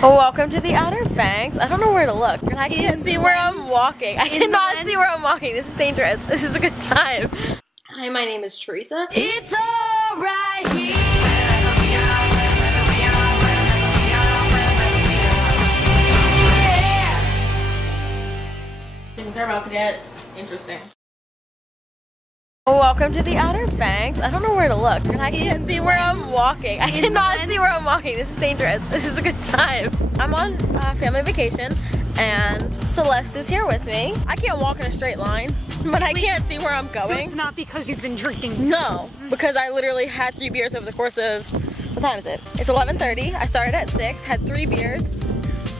Well, welcome to the Outer Banks. I don't know where to look, and I can't see where I'm walking. I cannot see where I'm walking. This is dangerous. This is a good time. Hi, my name is Theresa. It's alright here. Things are about to get interesting. Well, welcome to the Outer Banks. I don't know where to look, and I can't see where I'm walking. I cannot see where I'm walking. This is dangerous. This is a good time. I'm on family vacation, and Celeste is here with me. I can't walk in a straight line, but I can't see where I'm going. So it's not because you've been drinking? No, because I literally had 3 beers over the course of, what time is it? It's 11:30. I started at 6, had 3 beers,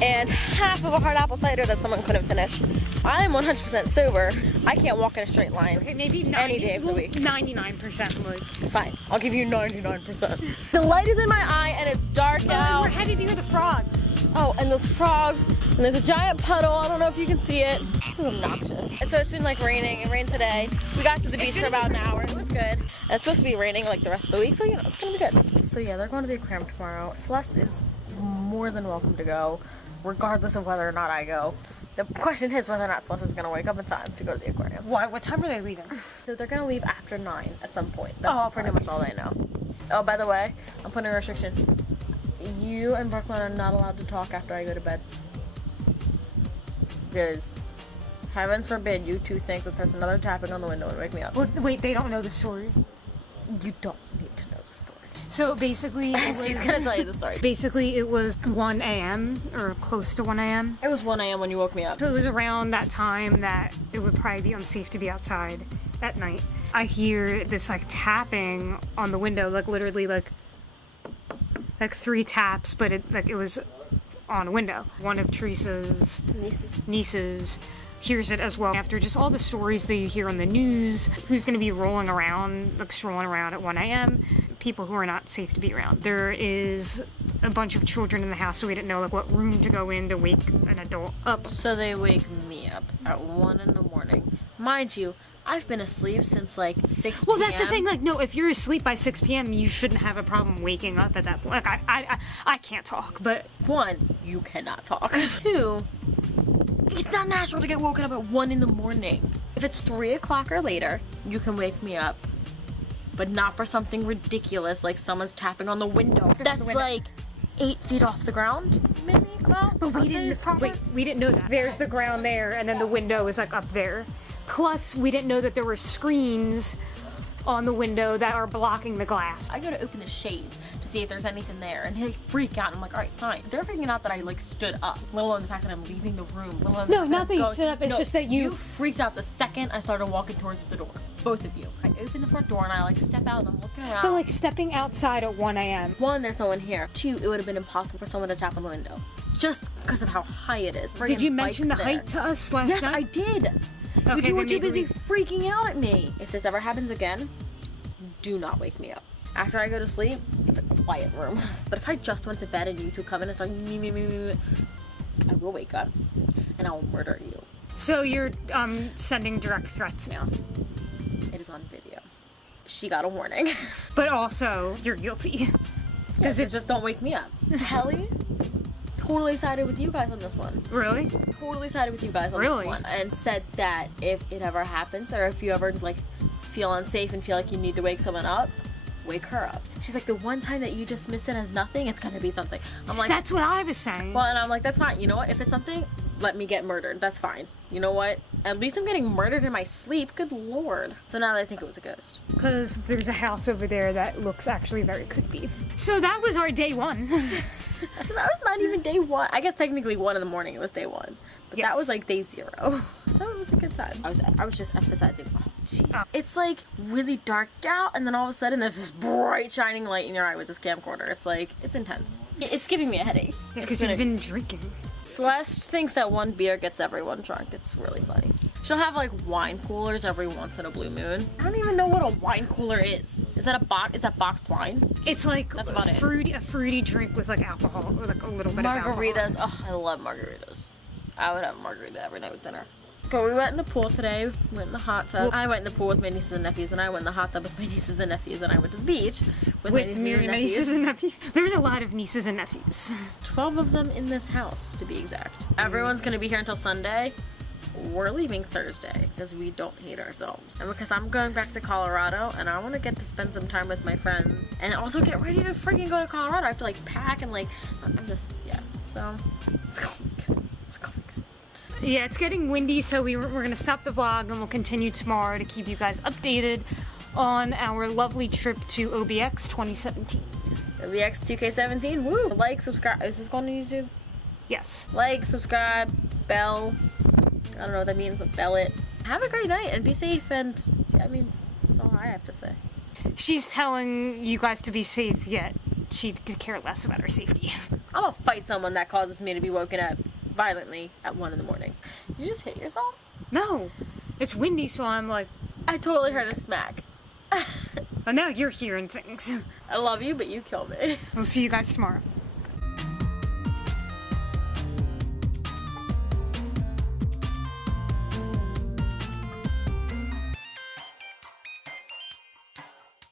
and half of a hard apple cider that someone couldn't finish. I am 100% sober. I can't walk in a straight line. Okay, maybe any day of the week. 99% like. Fine, I'll give you 99%. The light is in my eye and it's dark out. We're headed near the frogs. Oh, and those frogs, and there's a giant puddle. I don't know if you can see it. This is obnoxious. So it's been like raining. It rained today. We got to the beach for about an hour. It was good. And it's supposed to be raining like the rest of the week, so you know, it's gonna be good. So yeah, they're going to the aquarium tomorrow. Celeste is more than welcome to go, regardless of whether or not I go. The question is whether or not Celeste is going to wake up in time to go to the aquarium. Why? What time are they leaving? So they're going to leave after 9 at some point. That's pretty much all I know. Oh, by the way, I'm putting a restriction. You and Brooklyn are not allowed to talk after I go to bed. Because, heavens forbid, you two think that there's another tapping on the window and wake me up. Well, wait, they don't know the story? You don't need to know the story. So basically, She's going to tell you the story. Basically, it was 1 a.m. or close to 1 a.m. It was 1 a.m. when you woke me up. So it was around that time that it would probably be unsafe to be outside at night. I hear this like tapping on the window, like literally like 3 taps, but it was on a window. One of Theresa's nieces hears it as well. After just all the stories that you hear on the news, who's going to be rolling around, like strolling around at 1 a.m., people who are not safe to be around. There is a bunch of children in the house, so we didn't know like what room to go in to wake an adult up. So they wake me up at 1 in the morning. Mind you, I've been asleep since like 6 p.m. Well, that's the thing, like, no, if you're asleep by 6 p.m., you shouldn't have a problem waking up at that point. Like, I can't talk, but... 1, you cannot talk. 2, it's not natural to get woken up at 1 in the morning. If it's 3 o'clock or later, you can wake me up. But not for something ridiculous like someone's tapping on the window. That's like 8 feet off the ground, maybe, about? But we didn't know that. There's the ground there, and then the window is like up there. Plus, we didn't know that there were screens on the window that are blocking the glass. I go to open the shades to see if there's anything there, and they freak out. I'm like, all right, fine. They're freaking out that I like stood up, let alone the fact that I'm leaving the room. No, not that you stood up. It's just that you freaked out the second I started walking towards the door. Both of you. I open the front door and I like step out and I'm looking around. But like stepping outside at 1 a.m. 1, there's no one here. 2, it would have been impossible for someone to tap on the window, just because of how high it is. Did you mention the height to us last night? Yes, I did. Okay, but you were too busy freaking out at me. If this ever happens again, do not wake me up. After I go to sleep, it's a quiet room. But if I just went to bed and you two come in and start me, I will wake up and I will murder you. So you're sending direct threats now? It is on video. She got a warning. But also, you're guilty. Because it just don't wake me up. Kelly totally sided with you guys on this one. Really? Totally sided with you guys on this one. And said that if it ever happens, or if you ever like feel unsafe and feel like you need to wake someone up, wake her up. She's like, the one time that you dismiss it as nothing, it's gonna be something. I'm like, that's what I was saying. Well, and I'm like, that's fine. You know what? If it's something, let me get murdered. That's fine. You know what? At least I'm getting murdered in my sleep. Good lord. So now that I think it was a ghost. Because there's a house over there that looks actually very creepy. So that was our day 1. That was not even day 1. I guess technically 1 in the morning it was day 1. But that was like day 0. So it was a good time. I was just emphasizing, oh jeez. It's like really dark out and then all of a sudden there's this bright shining light in your eye with this camcorder. It's like, it's intense. It's giving me a headache. Because you've been drinking. Celeste thinks that 1 beer gets everyone drunk. It's really funny. She'll have like wine coolers every once in a blue moon. I don't even know what a wine cooler is. Is that boxed wine? It's like that's about a fruity drink with like alcohol, or like a little bit margaritas. of alcohol. Oh, I love margaritas. I would have a margarita every night with dinner. But we went in the pool today, we went in the hot tub. I went in the pool with my nieces and nephews, and I went in the hot tub with my nieces and nephews, and I went to the beach with my nieces and nephews. There's a lot of nieces and nephews. 12 of them in this house, to be exact. Everyone's gonna be here until Sunday. We're leaving Thursday because we don't hate ourselves. And because I'm going back to Colorado and I want to get to spend some time with my friends and also get ready to freaking go to Colorado. I have to like pack and like, I'm just, yeah. So, it's going good. It's going good. Yeah, it's getting windy, so we're going to stop the vlog and we'll continue tomorrow to keep you guys updated on our lovely trip to OBX 2017. OBX 2K17, woo! Like, subscribe. Is this going to YouTube? Yes. Like, subscribe, bell. I don't know what that means, but bell it. Have a great night and be safe, and I mean, that's all I have to say. She's telling you guys to be safe, yet she could care less about her safety. I'm gonna fight someone that causes me to be woken up violently at 1 in the morning. You just hit yourself? No. It's windy, so I'm like... I totally heard a smack. Oh, now you're hearing things. I love you, but you kill me. We'll see you guys tomorrow.